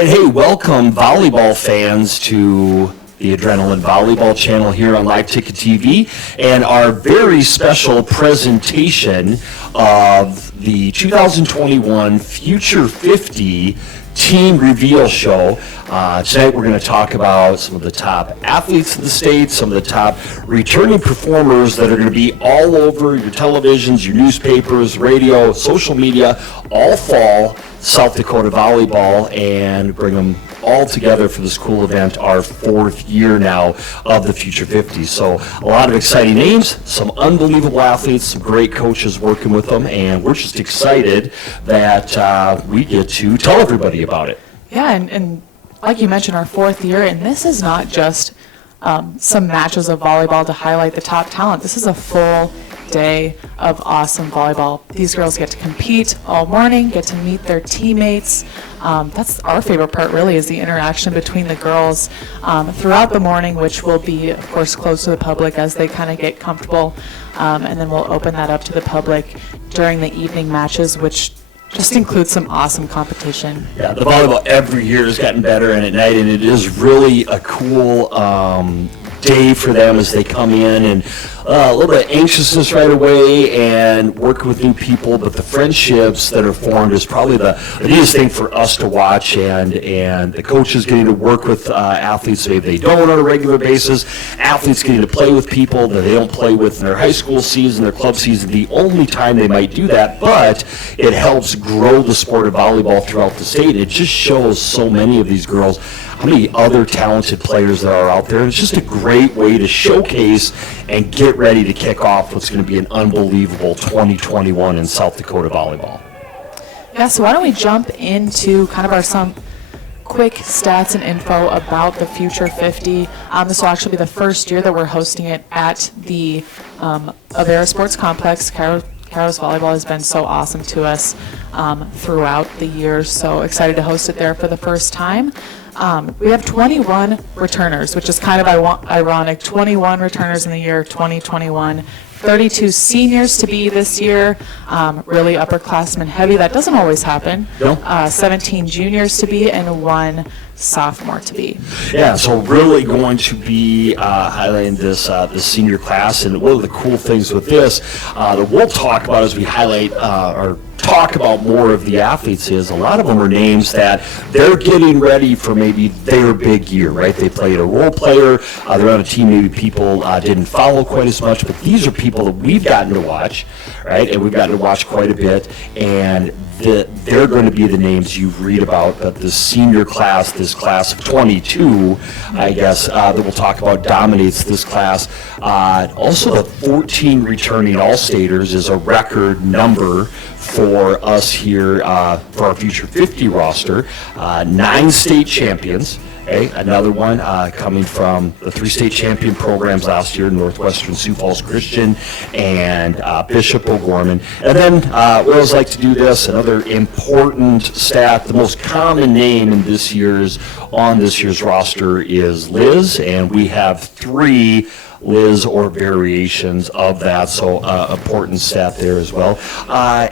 right, hey, welcome volleyball fans to the Adrenaline Volleyball channel here on Live Ticket TV and our very special presentation of the 2021 Future 50 Team Reveal Show. Tonight we're going to talk about some of the top athletes in the state, some of the top returning performers that are going to be all over your televisions, your newspapers, radio, social media, all fall South Dakota volleyball, and bring them all together for this cool event, our fourth year now of the Future 50. So a lot of exciting names, some unbelievable athletes, some great coaches working with them, and we're just excited that we get to tell everybody about it. Yeah, and like you mentioned, our fourth year, and this is not just some matches of volleyball to highlight the top talent. This is a full day of awesome volleyball. These girls get to compete all morning, get to meet their teammates. That's our favorite part, really, is the interaction between the girls throughout the morning, which will be, of course, closed to the public as they kind of get comfortable. And then we'll open that up to the public during the evening matches, which just includes some awesome competition. Yeah, the volleyball every year has gotten better, and at night, and it is really a cool day for them as they come in, and a little bit of anxiousness right away and working with new people, but the friendships that are formed is probably the neatest thing for us to watch, and the coaches getting to work with athletes maybe they don't on a regular basis, athletes getting to play with people that they don't play with in their high school season, their club season, the only time they might do that, but it helps grow the sport of volleyball throughout the state. It just shows so many of these girls how many other talented players there are out there. It's just a great way to showcase and get ready to kick off what's going to be an unbelievable 2021 in South Dakota volleyball. Yeah, so why don't we jump into kind of some quick stats and info about the Future 50. This will actually be the first year that we're hosting it at the Avera Sports Complex. Kairos Volleyball has been so awesome to us throughout the year, so excited to host it there for the first time. We have 21 returners, which is kind of ironic. 21 returners in the year 2021. 32 seniors to be this year, really upperclassmen heavy. That doesn't always happen. No. 17 juniors to be and 1 sophomore to be. Yeah, so really going to be highlighting this senior class, and one of the cool things with this that we'll talk about as we highlight or talk about more of the athletes is a lot of them are names that they're getting ready for maybe their big year, right? They played a role player, they're on a team maybe people didn't follow quite as much, but these are people that we've gotten to watch, right? And we've gotten to watch quite a bit, and they're going to be the names you read about, but the senior class, this class of 22, I guess, that we'll talk about dominates this class. Also, the 14 returning All-Staters is a record number for us here for our Future 50 roster. 9 state champions. Okay, another one coming from the 3 state champion programs last year, Northwestern Sioux Falls Christian and Bishop O'Gorman. And then we always like to do this, another important stat, the most common name in this year's roster is Liz, and we have 3 Liz or variations of that, so important stat there as well.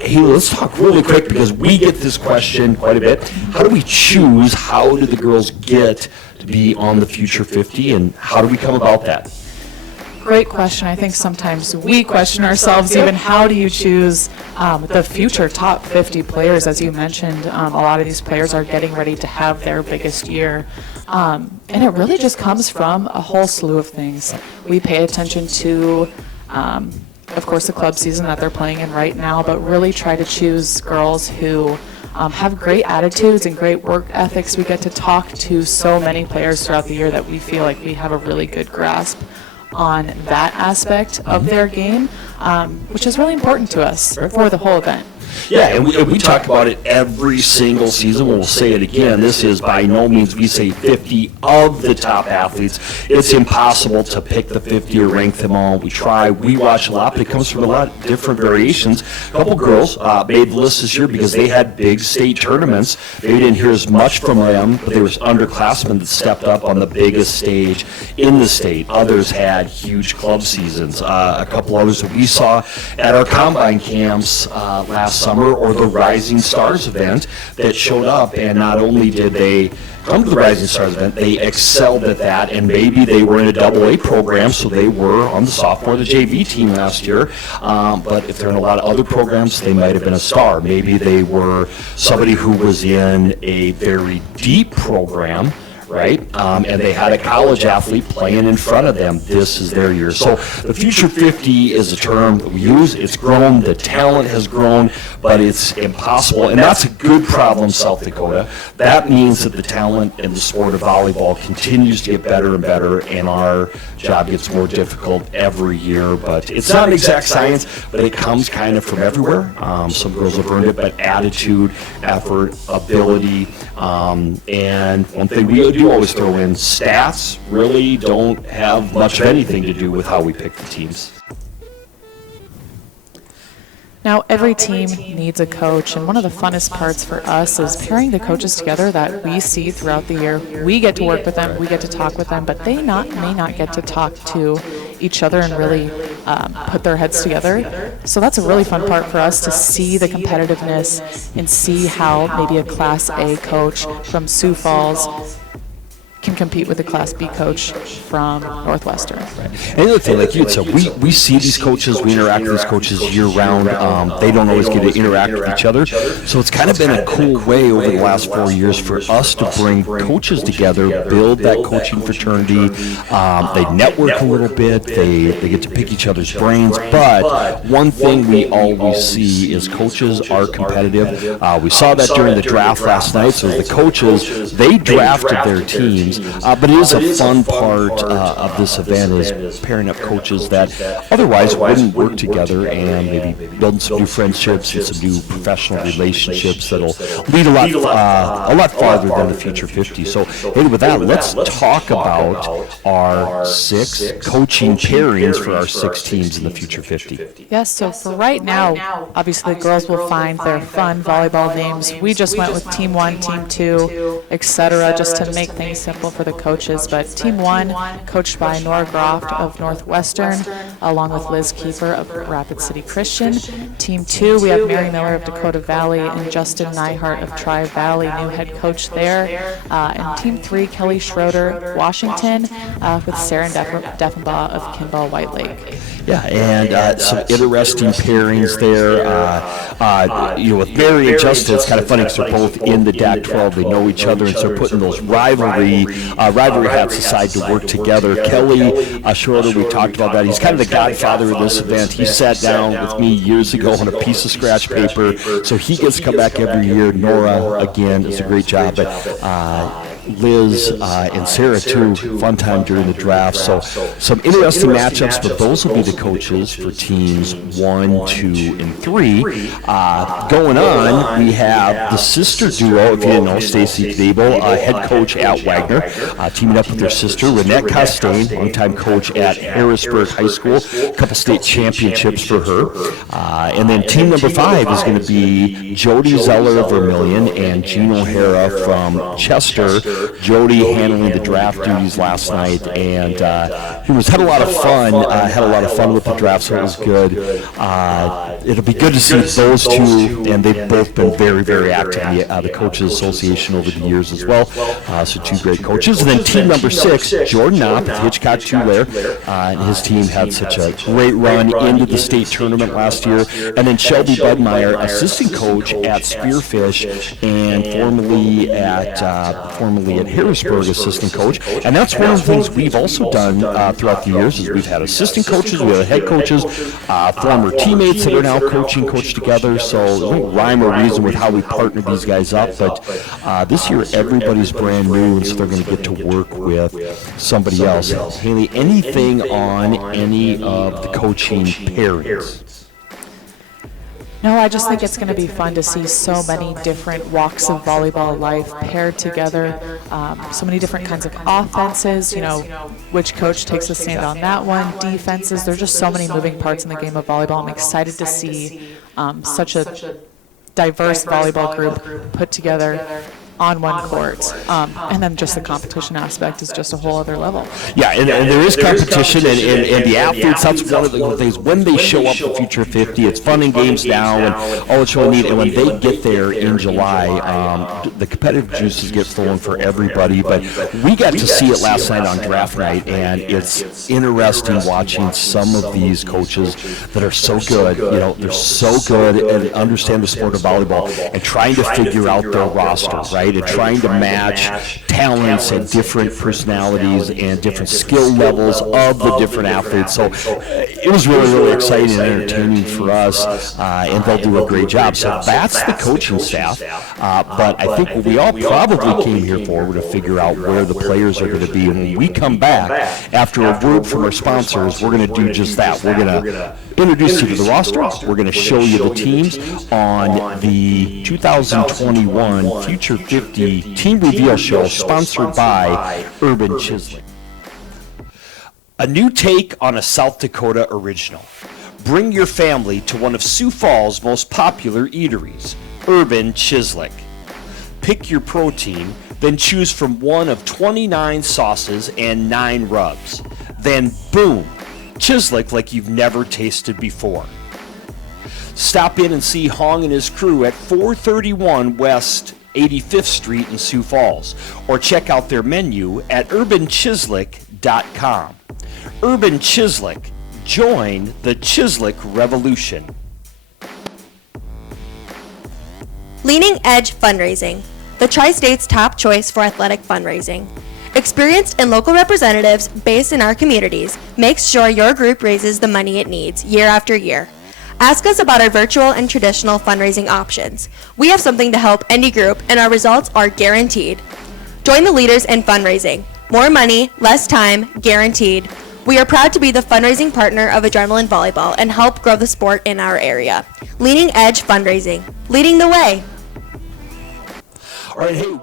Hey, let's talk really quick because we get this question quite a bit. How do we choose? How do the girls get to be on the Future 50, and how do we come about that? Great question. I think sometimes we question ourselves even, how do you choose the future top 50 players? As you mentioned, a lot of these players are getting ready to have their biggest year. And it really just comes from a whole slew of things. We pay attention to, of course, the club season that they're playing in right now, but really try to choose girls who have great attitudes and great work ethics. We get to talk to so many players throughout the year that we feel like we have a really good grasp on that aspect of their game, which is really important to us for the whole event. Yeah, and we talk about it every single season. We'll say it again. This is by no means we say 50 of the top athletes. It's impossible to pick the 50 or rank them all. We try. We watch a lot, but it comes from a lot of different variations. A couple girls made the list this year because they had big state tournaments. Maybe didn't hear as much from them, but there was underclassmen that stepped up on the biggest stage in the state. Others had huge club seasons. A couple others that we saw at our combine camps last summer, or the Rising Stars event that showed up, and not only did they come to the Rising Stars event, they excelled at that, and maybe they were in a AA program, so they were on the sophomore, the JV team last year, but if they're in a lot of other programs, they might have been a star. Maybe they were somebody who was in a very deep program, right? And they had a college athlete playing in front of them. This is their year. So the Future 50 is a term that we use. It's grown. The talent has grown, but it's impossible. And that's a good problem, South Dakota. That means that the talent in the sport of volleyball continues to get better and better, and our job gets more difficult every year. But it's not an exact science, but it comes kind of from everywhere. Some girls have earned it, but attitude, effort, ability, and one thing we do always throw in, stats really don't have much of anything to do with how we pick the teams. Now, every team needs a coach, and one of the funnest parts for us is pairing the coaches together that we see throughout the year. We get to work with them, we get to talk with them, but they may not get to talk to each other and really put their heads together. So that's a really fun part for us, to see the competitiveness and see how maybe a Class A coach from Sioux Falls can compete with a Class B coach from Northwestern. Right. And the other thing, like you had said, we see these coaches, we interact with these coaches year-round. They don't always get to interact with each other. So it's kind of been a cool way over the last 4 years for us to bring coaches together, build that coaching fraternity. They network a little bit. They get to pick each other's brains. But one thing we always see is coaches are competitive. We saw that during the draft last night. So the coaches, they drafted their teams. But it is a fun part of this event, is pairing up coaches that otherwise wouldn't work together, and maybe building some new friendships and some new professional relationships that'll lead a lot farther than the Future 50. So, hey, with that, let's talk about our 6 coaching pairings for our 6 teams in the Future 50. Yes, so for right now, obviously the girls will find their fun volleyball names. We just went with Team 1, Team 2, etc., just to make things simple for the coaches. But Team 1, coached by Nora Groft of Northwestern, along with Liz Kieffer of Rapid City Christian. Team 2, we have Mary Miller of Dakota Valley and Justin Nyhart of Tri-Valley, new head coach there. And Team 3, Kelly Schroeder, Washington, with Sarah Deffenbaugh of Kimball White Lake. Yeah, and some interesting pairings there. With Mary and Justin, it's kind of funny because they're both in the DAC-12. They know each other, and so putting those rivalry hats aside to work together. Kelly Schroeder, we talked about that. He's kind of the godfather of this event. He sat down with me years ago on a piece of scratch paper, so he gets to come back every year. Nora, again, does a great job. But Liz and Sarah, too, fun time during the draft. So some interesting matchups, but those will be the coaches for teams 1, 2, and 3. Going on, we have the sister duo, if you didn't know, Stacy Knabel, head coach at Wagner, teaming up with their sister, Renette Costain, longtime coach at Harrisburg High School, a couple state championships for her. And then team number 5 is going to be Jody Zeller of Vermilion and Jean O'Hara from Chester. Jody handling the draft duties last night, and he had a lot of fun with the draft, so it was good. It'll be good to see those two, and they've both been very, very active in the Coaches Association over the years as well. So 2 great coaches. And then team number 6, Jordan Knopp of Hitchcock Tulare, and his team had such a great run into the state tournament last year. And then Shelby Budmeyer, assistant coach at Spearfish, and formerly at Harrisburg, assistant coach. And that's one of the things we've also done throughout the years, is we've had assistant coaches, we have head coaches, former teammates that are now coach together. So no rhyme or reason with how we partner these guys up. But this year, everybody's brand new, and so they're going to get to work with somebody else. Haley, anything on any of the coaching pairings? No, I just think it's going to be fun to see so many different walks of volleyball life paired together, so many different kinds of offenses, which coach takes a stand on that one, defenses. There's just so many moving parts in the game of volleyball. I'm excited to see such a diverse volleyball group put together on one court. And then just the competition aspect is just a whole other level. Yeah, and there is competition, and the athletes, that's one of the things. When they show up for Future 50, it's fun and games now, and all it's really neat. And when they get there in July, the competitive juices get flowing for everybody. But we got to see it last night on draft night, and it's interesting watching some of these coaches that are so good. They're so good and understand the sport of volleyball, and trying to figure out their roster, right? And trying to match talents and different personalities and different skill levels of the different athletes. So it was really, really exciting and entertaining for us, and they'll do a great job. So that's the coaching staff. But I think what we all probably came here for were to figure out where the players are going to be. And when we come back, after a word from our sponsors, we're going to do just that. We're going to introduce you to the roster. We're going to show you the teams on the 2021 Future 50 Team Reveal Show, sponsored by Urban Chislic. A new take on a South Dakota original. Bring your family to one of Sioux Falls' most popular eateries, Urban Chislic. Pick your protein, then choose from one of 29 sauces and 9 rubs. Then boom, Chislic like you've never tasted before. Stop in and see Hong and his crew at 431 West 85th Street in Sioux Falls, or check out their menu at urbanchislic.com. Urban Chislic. Join the Chislic revolution. Leading Edge Fundraising, the Tri-State's top choice for athletic fundraising. Experienced and local representatives based in our communities make sure your group raises the money it needs year after year. Ask us about our virtual and traditional fundraising options. We have something to help any group, and our results are guaranteed. Join the leaders in fundraising. More money, less time, guaranteed. We are proud to be the fundraising partner of Adrenaline Volleyball and help grow the sport in our area. Leading Edge Fundraising, leading the way. All right, hey.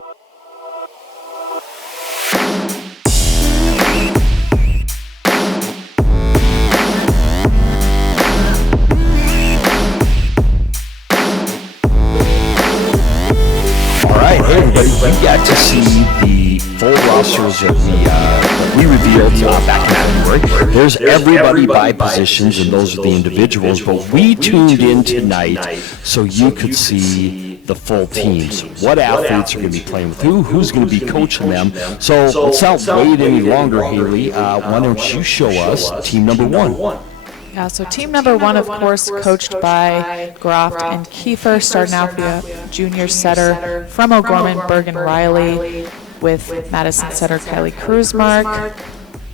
Hey everybody, we got to see the full rosters that we revealed back in February. There's everybody by positions, and those are the individuals, but we tuned in tonight so you could see the full teams. What athletes are going to be playing with who's going to be coaching them. So let's not wait any longer, Haley. Why don't you show us team number 1? Yeah, so team number 1, of course, coached by Groft and Kieffer, starting out with a junior setter from O'Gorman, Bergen Reilly, with Madison setter Kylie Krusemark,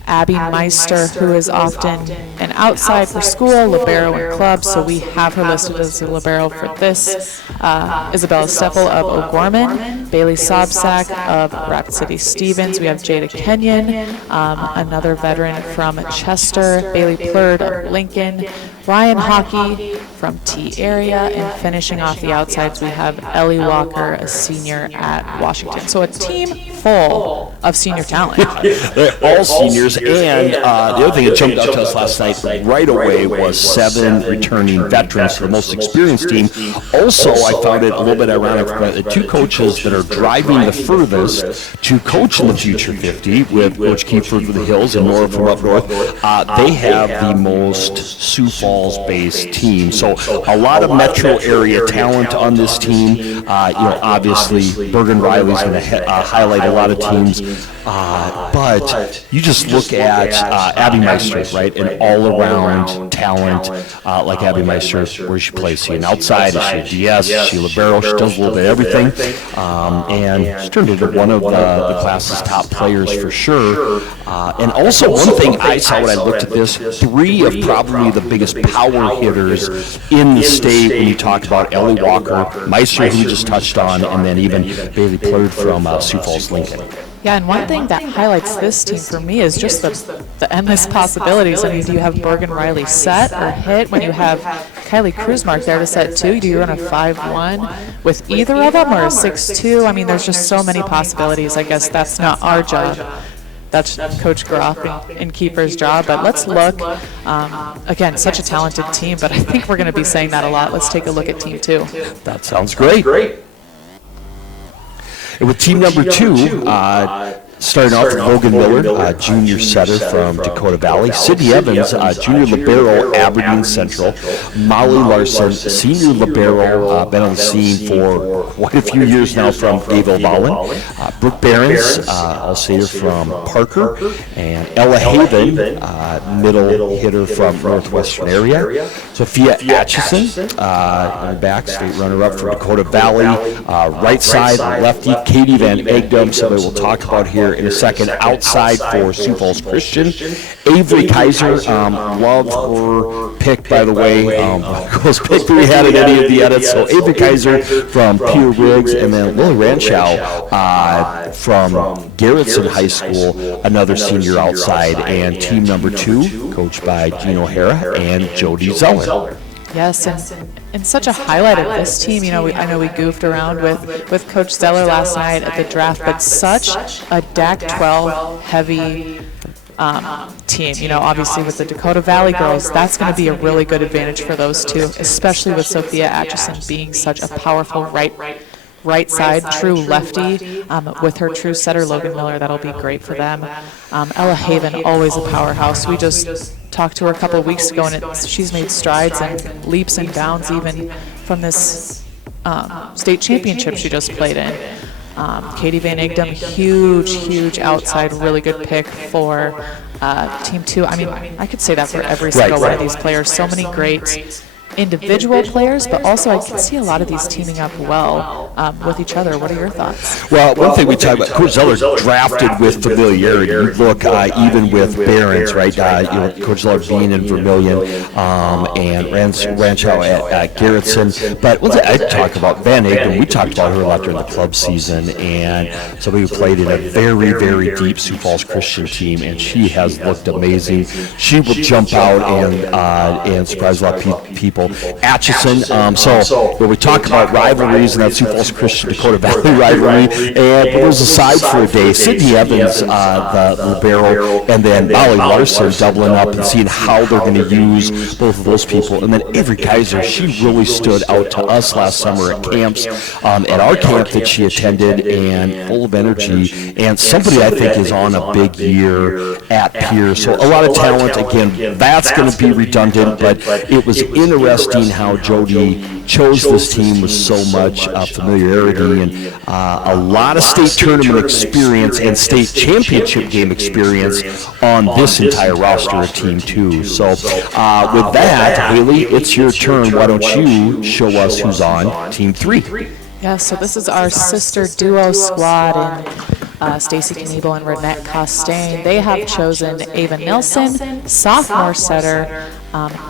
Abby Meister, who is often an outside for school, libero and club, so we have her listed as a libero for this. Isabella Steffel of O'Gorman, Bailey Sobczak of Rapid City Stevens. We have Jada Kenyon, another veteran from Chester, Bailey Plourde of Lincoln, Ryan Hawkey from T area, and finishing off the outsides we have Ellie Walker, a senior at Washington. So a team full of senior talent. They're all seniors, and the other thing that jumped out to us last night right away was 7 returning veterans, the most experienced team. Also, I found it a little bit ironic that the 2 coaches that are driving the furthest to coach in the Future 50, with Coach Kieffer for the Hills and Nora from up north, they have the most Sioux Falls-based team. So a lot of metro area talent on this team. Obviously, Bergen Reilly's going to highlight a lot of teams. But you just look at Abby Meister, right? An all-around talent like Abby Meister. Where she plays, she an outside, is she a DS, is she a libero? She does a little bit of everything. And she turned into one of the class's top players for sure. And also one thing I saw when I looked at this, 3 of probably the biggest power hitters in the state when you talked about Ellie Walker, Meister, who we just touched on, and then even Bailey Plourde from Sioux Falls, Lincoln. Yeah, and one thing that highlights this team for me is just the endless possibilities. I mean, do you have Bergen Reilly set or hit when you have Kylie Krusemark there to set 2? Do you run a 5-1 with either of them, or a 6-2? I mean, there's just so many possibilities. I guess that's not our job. That's Coach Groft and Kieffer's job. But let's look. Again, such a talented team, but I think we're going to be saying that a lot. Let's take a look at Team 2. That sounds great. And with team number 2, starting off with Logan Miller, junior setter from Dakota Valley. Sydney Evans, junior libero, Aberdeen Central. Molly Larson, senior libero, been on the scene for quite a few years now from Dave Vollen. Brooke Behrens, all-stater from Parker. And Ella Haven, middle hitter from Northwestern area. Sophia Atchison, in the back, state runner-up for Dakota Valley. Right side, lefty, Katie Van Egdom, somebody we'll talk about here in a second, outside for Sioux Falls Christian. Avery Kaiser, loved her pick, by the way. Was picked we had in any of the edits. So Avery Kaiser from Peter Riggs, and then Lily Ranchow from Garrettson High School, another senior outside, and team number 2, coached by Gene O'Hara and Jody Zeller. Yes, and such a highlight of this team. I know we goofed around with Coach Zeller last night at the draft, but such a DAC 12 heavy team. Obviously with the Dakota Valley girls, that's going to be a really good advantage for those two, especially with Sophia Atchison being such a powerful right side, true lefty, with her true setter, Logan Miller. That'll be great for them. Ella Haven, always a powerhouse. We just talked to her a couple of weeks ago, and she's made strides and leaps and bounds even from this state championship she just played in. Katie Van Egdom, huge outside, really good pick for Team 2. I mean, I could say that for every single one of these players. So many great individual players, but also I can see a lot of these teaming up well with each other. What are your thoughts? Well, one thing we talked about, Coach Zeller drafted with familiarity. You look even with Barons, right? Coach Zeller being in Vermilion and Ranchow at Garrettson. But one thing I talk about, Van Egden, we talked about her a lot during the club season, and somebody who played in a very deep Sioux Falls Christian team, and she has looked amazing. She will jump out and surprise a lot of people. Atchison, so when we talk about rivalries and that Sioux Falls Christian Dakota Valley rivalry, and there's a side for a day, Sydney Evans, the libero, and then Molly Larson doubling up and seeing how they're going to use both of those people. And then Avery Kaiser, she really stood out to us last summer at camps, at our camp that she attended, and full of energy, and somebody I think is on a big year at Pierce. So a lot of talent. Again, that's going to be redundant, but it was interesting how Jody chose this team with so much familiarity and a lot of state tournament experience and state championship game experience on this entire roster of Team 2. So with that, Haley, it's your turn. Why don't you show us who's on Team 3? Yeah, so this is our sister duo squad in Stacy Kniebel and Renette Costain. They have chosen Ava Nilsson, sophomore setter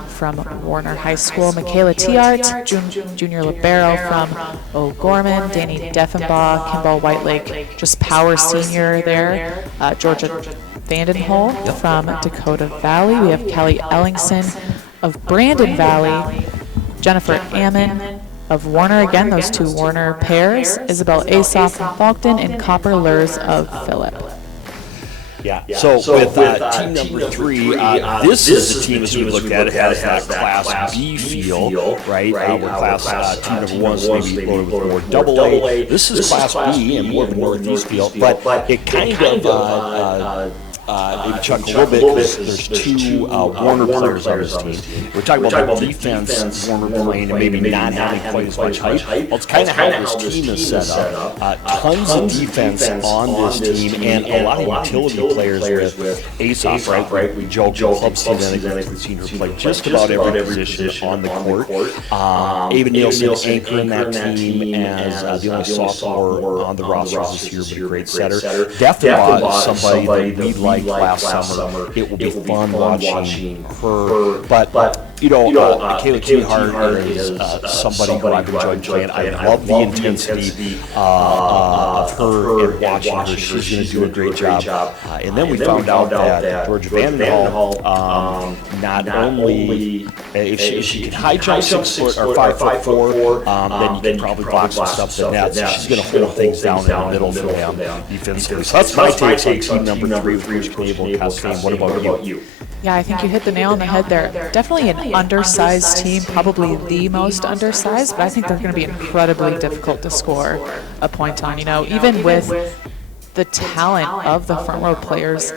from Warner High School, Michaela Tiart, junior libero from O'Gorman, Danny Deffenbaugh, Kimball Whitelake, just power senior there, Georgia Vandenhol from Dakota Valley. We have Kelly Ellingson of Brandon Valley, Jennifer Ammon of Warner, again, those two Warner pairs, Isabel Asoff from Falkton, and Copper Lurs of Phillip. Yeah. So with team number 3, this is the team as we looked at. It has that Class B feel, right? Where Class team number 1 is maybe loaded with more AA. This is Class B and more of a Northeast feel, but it kind of maybe chuck a little bit because there's 2 Warner players on this team. We're talking about the defense, Warner playing and maybe not having quite as much height. Well, it's kind of how this team is set up. Tons of defense on this team and a lot of utility players with Asoff, right? We joke club season, I think we've seen her play just about every position on the court. Ava Nielsen anchoring that team as the only sophomore on the roster this year, but a great setter. Definitely somebody that we like last summer. It will be fun watching her. But Michaela Keyhart is somebody who I've enjoyed playing. I love the intensity of her and watching her. She's going to do a great job. And then we found out that Georgia Vandenhall, not only if she can high jump 6 foot or 5'4", then you can probably block some stuff to net. So she's going to hold things down in the middle for them defensively. So that's my take on team number 3 with Coach Cable and Costain. What about you? Yeah, I think you hit the nail on the head there. Definitely an undersized team, probably the most undersized, but I think they're going to be incredibly difficult to score a point on. You know, even with the talent of the front row players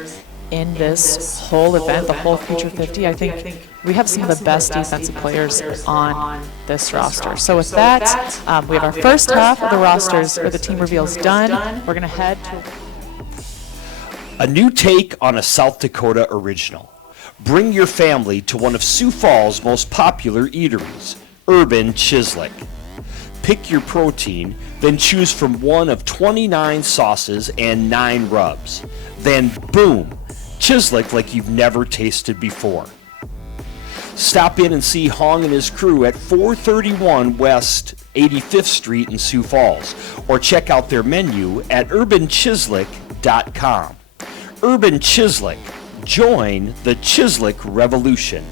in this whole event, the whole Future 50, I think we have some of the best defensive players on this roster. So with that, we have our first half of the rosters or the team reveals done. We're going to head to a new take on a South Dakota original. Bring your family to one of Sioux Falls' most popular eateries, Urban Chislic. Pick your protein, then choose from one of 29 sauces and 9 rubs. Then boom, Chislic like you've never tasted before. Stop in and see Hong and his crew at 431 West 85th Street in Sioux Falls, or check out their menu at urbanchislic.com. Urban Chislic. Join the Chislic revolution.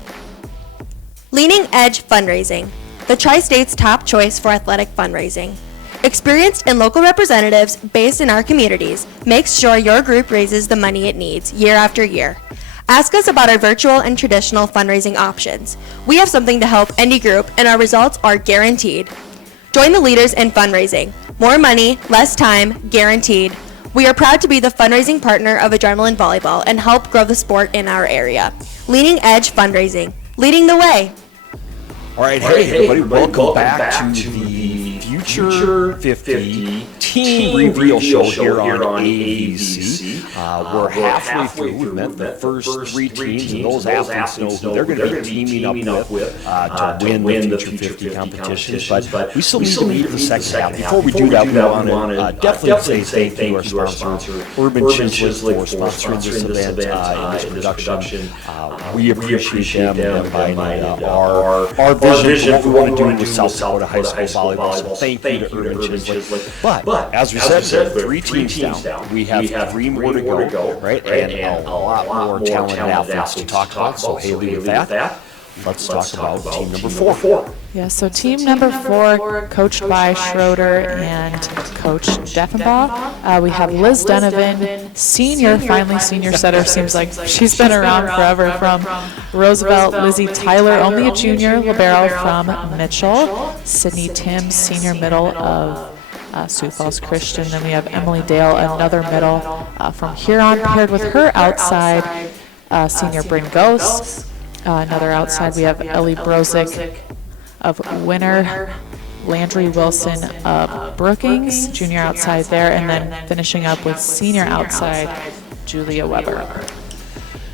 Leading Edge Fundraising, the Tri-State's top choice for athletic fundraising. Experienced and local representatives based in our communities makes sure your group raises the money it needs year after year. Ask us about our virtual and traditional fundraising options. We have something to help any group, and our results are guaranteed. Join the leaders in fundraising. More money, less time, guaranteed. We are proud to be the fundraising partner of Adrenaline Volleyball and help grow the sport in our area. Leading Edge Fundraising, leading the way. All right, hey everybody, welcome back to the Future 50 Team Reveal Show here on AAVC. We're halfway through. We've met the first 3 teams, and those athletes know who they're going to be teaming up with to win the Future 50 competitions. But we still need to meet the second half. Before we do that, we want to definitely say thank you to our sponsor, Urban Chislic, for sponsoring this event in this production. We appreciate them buying our vision for what we want to do with South Dakota high school volleyball. So thank you to Urban Chislic. But as we said, 3 teams down. We have 3 more to go, right? And a lot more talented athletes to talk about. So Haley, with that, let's talk about team number 4. Yeah, so team number 4, coached by Schroeder and Coach Deffenbaugh. We have Liz Donovan, finally senior setter. Seems like she's been around forever from Roosevelt. Lizzie Tyler, only a junior libero from Mitchell. Sydney Timms, senior middle of Sioux Falls Christian. Then we have Emily Dale, another middle from Huron, paired with her outside senior Bryn Ghost. Another outside, we have Ellie Brozick of Winner, Landry Wilson of Brookings, junior outside there, and then finishing up with senior outside, Julia Weber.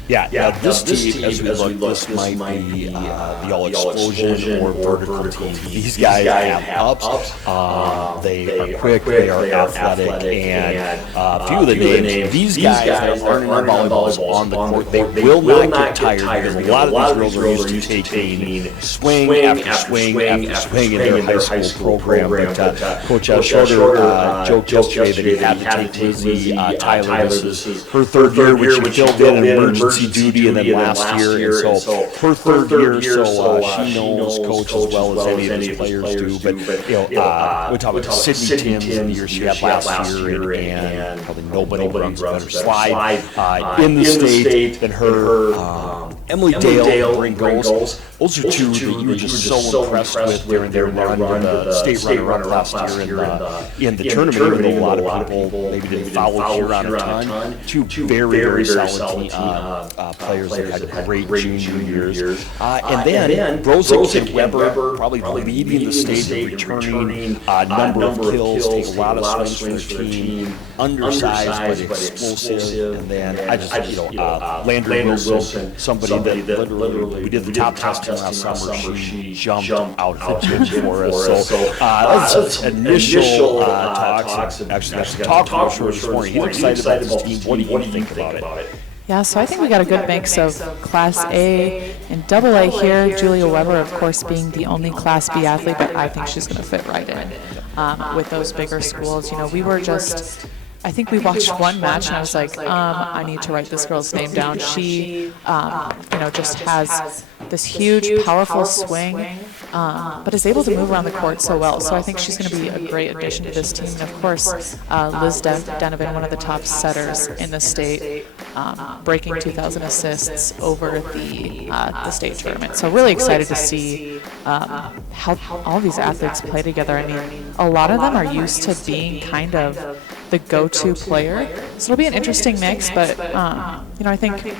Yeah, this team, as we look, this might be the all-explosion or vertical team. These guys have ups. They are quick, they are athletic, and a few of the names, these guys that aren't in volleyballs on the court, they will not get tired, because a lot of these girls are used to taking swing after swing after swing in their high school program. But Coach Schroeder joked yesterday that he had to take Lizzie Tyler. This is her 3rd year, which she filled in an emergency duty, and then last year, and so her 3rd year, so she knows Coach as well as any of these players do. But we talk about Sydney Timms in the year she had last year, and probably nobody runs a better slide in the state than her. Emily Dale, Bryn Ghost. Those are 2 that you were just so impressed with during their run to the state runner-up last year in the tournament, even though a lot of people maybe didn't follow Huron a ton. 2 very, very solid players that had great junior years. And then Brozick and Weber probably leading the state in returning number of kills, take a lot of swings for their team, undersized but explosive. And then Landry Wilson, somebody that literally, we did the top testing last summer, she jumped out of the gym for us. So that's initial talks. Actually, talked about Schroeder this morning. He's excited about this team. What do you think about it? Yeah, so I think we got a good mix of Class A and Double A here. Julia Weber, of course, being the only Class B athlete, but I think she's going to fit right in with those bigger schools. You know, we were just, I think we watched one match, and I was like, I need to write this girl's name down. She, just has this huge, powerful swing, but is able to move around the court so well. So I think she's going to be a great addition to this team. And of course, Liz Denovan, one of the top setters in the state, breaking 2,000 assists over the state tournament. So really excited to see how all these athletes play together. I mean, a lot of them are used to being kind of the go-to player. So it'll be an interesting mix, but I think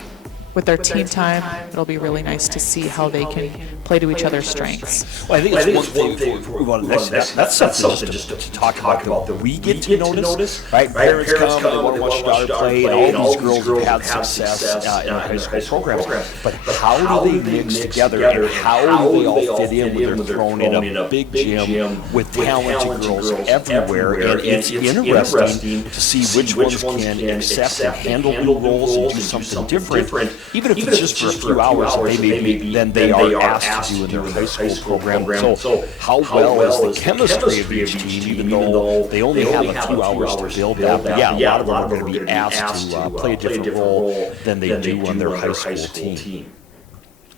with their team time, it'll be really nice to see how they can play to each other's strengths. Well, I think it's one thing before we move on to the next. That's something just to talk about that we get to notice, right? Parents come, they want to watch your daughter play, and all these girls have had success in the high school programs. But how do they mix together, and how do they all fit in when they're thrown in a big gym with talented girls everywhere? And it's interesting to see which ones can accept and handle new roles and do something different, even if it's just for a few hours than they are asked to do in their high school program. So how well is the chemistry of each team, even though they only have a few hours to build that? But yeah, a lot of them are going to be asked to play a different role than they do on their high school team.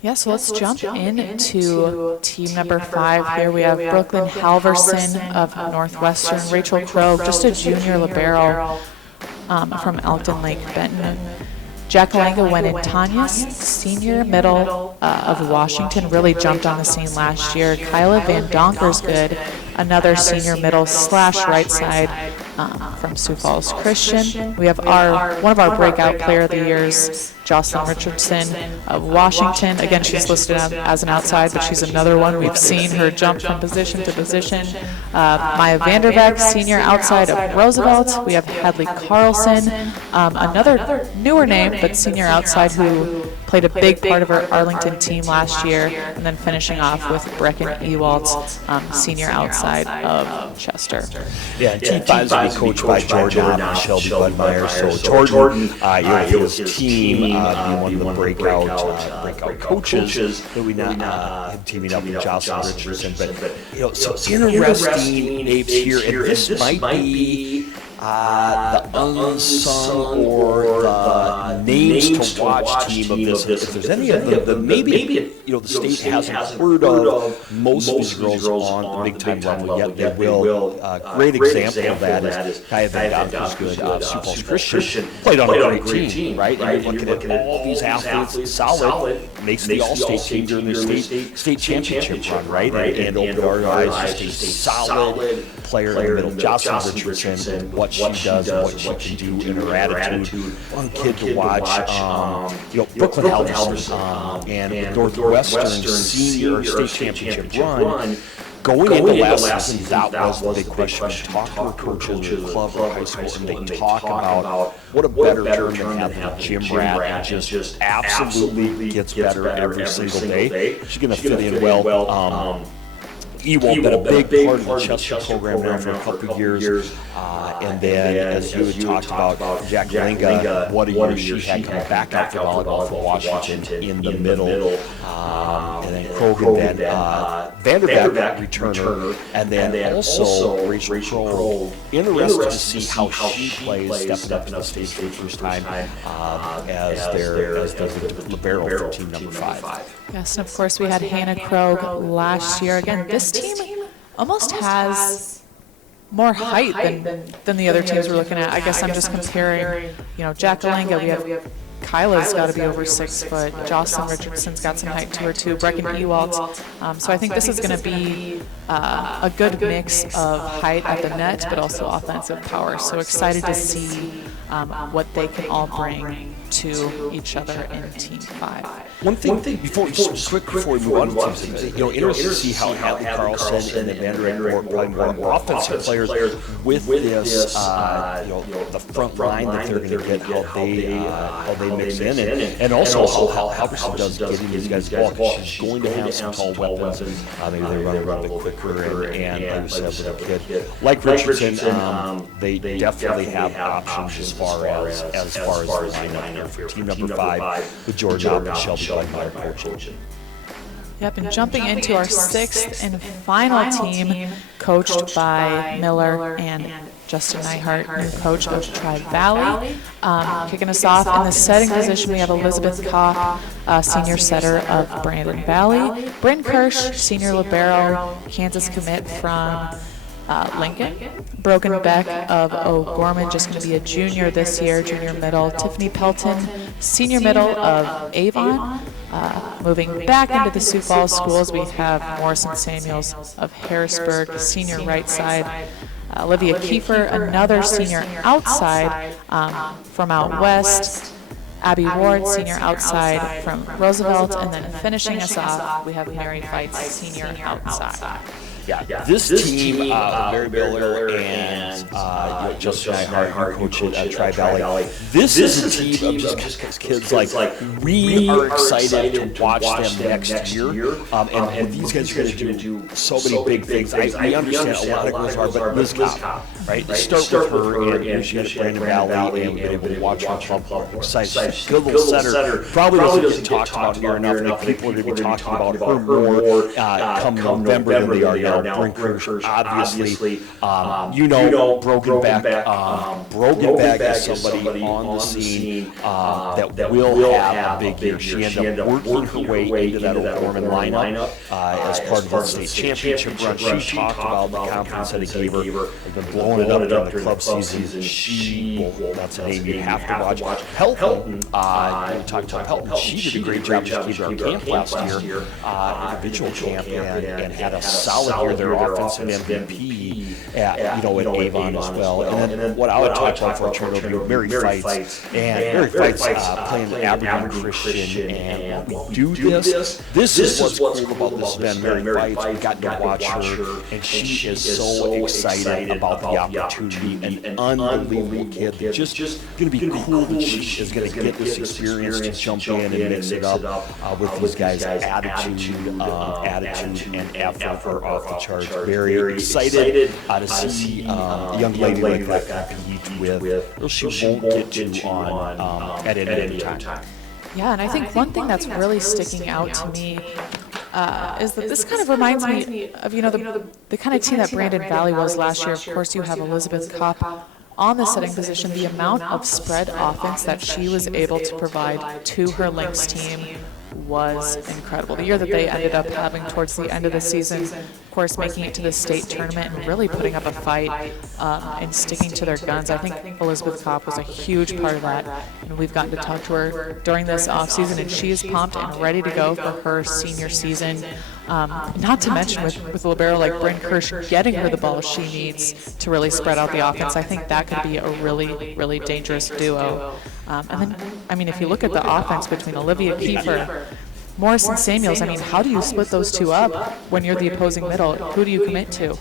Yeah, so let's jump into team number 5 here. We have Brooklyn Halverson of Northwestern, Rachel Krogh, just a junior libero from Elkton Lake Benton. Jackalanga Wenatanyas, senior middle of Washington, really jumped on the scene last year. Kyla Van Donkersgood, another senior middle / right side from Sioux Falls Christian. We have one of our breakout player of the years, Jocelyn Richardson of Washington. Again, she's listed as an outside, but she's another one. We've seen her jump from position to position. Maya Vanderbeck, senior outside of Roosevelt. We have Hadley Carlson, another newer name, but senior outside who played a big part of our Arlington team last year, and then finishing off with Brecken Ewalt, senior outside of Chester. Yeah, Team 5 will be coached by Jordan and Shelby Budmeyer. So Jordan, his team, be one of the breakout coaches that we now have teaming up with Jocelyn Richardson. But so interesting names here, and this might be the unsung or the names to watch team of this. If there's any of them, maybe the state hasn't heard of most of these girls on the big time level yet. They will. Great example of that is Kaya Van Donkersgood of Sioux Falls Christian. Played on a great team, right? And you're looking at all these athletes, solid, makes the all-state team during their state championship run, right? And opened our eyes just a solid player in the middle. Jocelyn Richardson, what she does and what she can do in her attitude. Fun kid to watch. Brooklyn Halverson and Northwestern senior state championship run. Going into last season, that was the big question. Talk to her coaches, the club, or high school, and they talk about what a better term than having a gym rat and just absolutely gets better every single day. She's going to fit in well. Ewald been a big part of the Chester program now for a couple of years. And then, as you had talked about, Jackalanga, what a year she had coming back out for volleyball for Washington in the middle. And then Krogh, and then Vanderbeck, returner. And then also Rachel Krogh. Interested to see how she plays, stepping up to the stage for the first time as the libero for team number 5. Yes, and of course we had Hannah Krogh last year. Again, this team almost has more height than the other teams we're looking at. I guess I'm just comparing, Jackalanga, we have Kyla's got to be over 6 foot. Jocelyn Richardson's got some height to her too. Brecken Ewalt. So I think this is going to be a good mix of height at the net, but also offensive power. So excited to see what they can all bring to each other in Team 5. One thing before we move on to teams, interesting to see how Hadley Carlson and the Vanderbeek probably more offensive players with this, the front line that they're going to get, how they mix in, and also how Halverson does getting these guys the ball, because she's going to have some tall weapons. Maybe they run a little bit quicker, and like we said, with a kid like Richardson, they definitely have options as far as the lineup for team number 5 with Georgia and Shelby Budmeyer coaching. Yep, and jumping into our sixth and final team, coached by Miller and Justin Neihart, new coach of Tri-Valley. Kicking us off in the setting position, we have Elizabeth Koch, senior setter of Brandon Valley. Bryn Kirsch, senior libero, Kansas commit from Lincoln. Brogan Beck of O'Gorman, just going to be a junior this year, junior middle. Tiffany Pelton, senior middle of Avon. Moving back into the Sioux Falls schools, we have Morrison Samuels of Harrisburg, senior right side. Olivia Kieffer, another senior outside from out west. Abby Ward, senior outside from Roosevelt. And then finishing us off, we have Mary Feitz, senior outside. Yeah, this team, Mary Miller and Justin Neihart, who coach at Tri-Valley, this is a team of just kids like we are excited to watch them next year. And these guys are going to do so many big things. We understand a lot of goes hard, but Liz Koch, right? Start with her, and she had Brandon Valley, and we've been able to watch her bump. Excited. She's a good little setter. Probably doesn't get talked about here enough. I think people are going to be talking about her more come November than they are now. Bryn Kirsch, obviously, Brogan Beck is somebody on the scene that will have a big year. She ended up working her way into that O'Gorman lineup as part of the state championship run. She talked about the confidence that it gave her. They've been blowing it up during the club season. That's a name you have to watch. Pelton, talked about Pelton. She did a great job. Just came to our camp last year, individual camp, and had a solid year. Their offensive MVP at Avon as well. And then what I would talk about for a turnover, Mary Feitz. And Mary Feitz playing Aberdeen Christian. And when we do this is what's cool about this event. Mary Feitz, we got to watch her, and she is so excited about the opportunity. An unbelievable kid. Just going to be cool that she is going to get this experience to jump in and mix it up with these guys' attitude and effort are off the charts. Very excited to see a young lady like that compete with. She won't get to on at any time. Yeah, and I think one thing that's really sticking out to me is that this kind of reminds me of, the kind of team that Brandon Valley was last year. Of course, you have Elizabeth Koch on the setting position. The amount of spread offense that she was able to provide to her Lynx team was incredible. The year that they ended up having towards the end of the season, of course, making it to the state tournament and really putting up a fight and sticking to their guns. I think Elizabeth Koch was a huge part of that, and we've gotten to talk to her during this offseason, and she is pumped and ready to go for her senior season. Not to mention with a libero like Bryn Kirsch getting her the ball she needs to really spread out the offense. I think that could be a really, really dangerous duo. And then, if you look at the offense between Olivia Kieffer, Morrison Samuels, how do you split those two up when you're the opposing middle? Who do you commit to?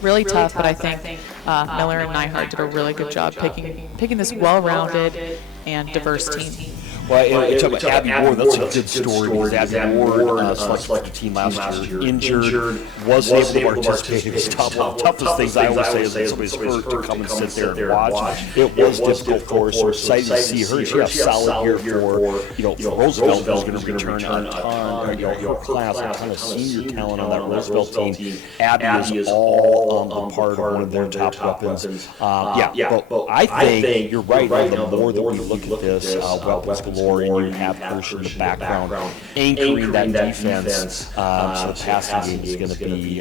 Really tough, but I think Miller and Neihart did a really good job picking this well-rounded and diverse team. Well, and talk about Abby Ward, that's a good story because Abby Ward selected for the team last year, injured, wasn't able to participate. It was tough. One of the toughest things I always say is when somebody's hurt to come and sit there and watch. It was difficult for us. We're excited to see her. She had a solid year for Roosevelt, who's going to return a ton, her class, a ton of senior talent on that Roosevelt team. Abby is all a part of one of their top weapons. But I think you're right. The more that we look at this, weapons galore, and you have Kirsch in the background anchoring that defense. So the passing game is going to be.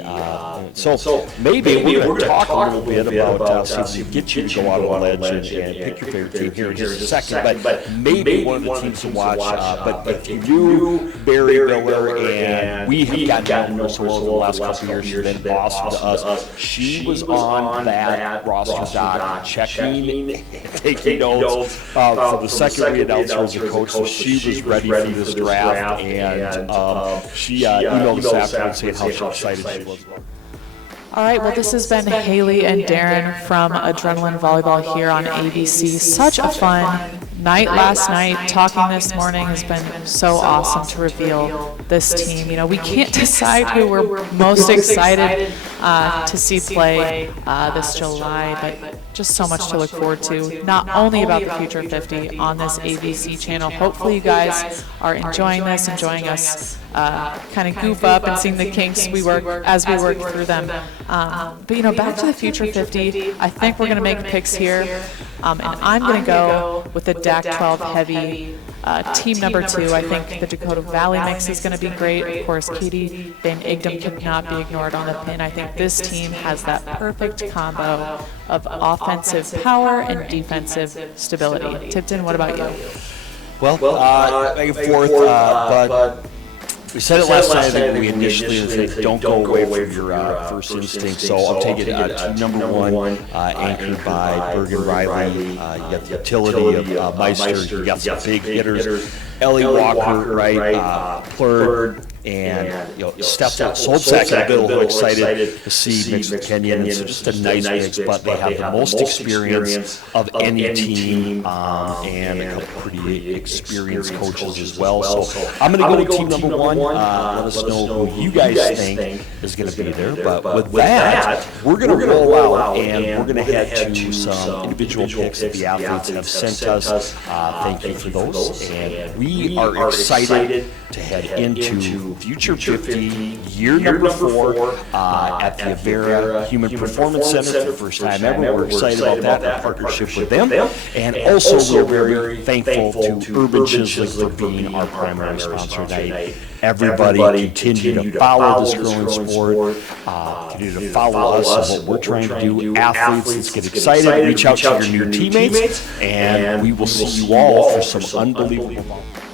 So maybe we're going to talk a little bit about see if we get you to go out on a ledge and pick your favorite team here in just a second. But maybe one of the teams to watch. But if you do Barry Miller, and we have gotten to know her over the last couple of years, she's been awesome to us. She was on that roster doc checking, taking notes from the second we announced her as a coach, so she was ready for this draft, and she emailed us afterwards saying how excited she was. All right, well, this has been Haley and Darren from Adrenaline Volleyball here on ABC. Such a fun night last night. Talking this morning has been so awesome to reveal this team. We can't decide who we're most excited to see play this July, but just so much to look forward to, not only about the Future 50 on this ABC channel. Hopefully you guys are enjoying this, enjoying us kind of goof up and seeing the kinks we work through them. But, you know, back to the Future 50, I think we're going to make picks here. And I'm going to go with the DAC 12 heavy team number 2. I think the Dakota Valley mix is going to be great. Of course, Katie Van Igdam cannot be ignored on the pin. I think this team has that perfect combo of offensive power and defensive stability. Tipton, what about you? Well, back and forth, but we said it last time that we initially said don't go away from your first instinct. So I'm taking team number 1, anchored by Bergen Reilly. You got the utility of Meister. You got some big hitters. Ellie Walker, right? Plourde. And I-Steffel, Sobczak, I'm a little excited to see mixed with Kenyon. It's just a nice mix, but they have the most experience of any team and a couple pretty experienced coaches as well. So I'm going to go with team number 1. Let us know who you guys think is going to be there. But with that, we're going to roll out and we're going to head to some individual picks that the athletes have sent us. Thank you for those. And we are excited to head into Future 50, year number 4, at the Avera Human Performance Center for the first time ever. We're excited about that in partnership with them. And also, we're very thankful to Urban Chislic for being our primary sponsor tonight. Everybody continue to follow this growing sport, continue to follow us and what we're trying to do. Athletes, let's get excited, reach out to your new teammates, and we will see you all for some unbelievable moments.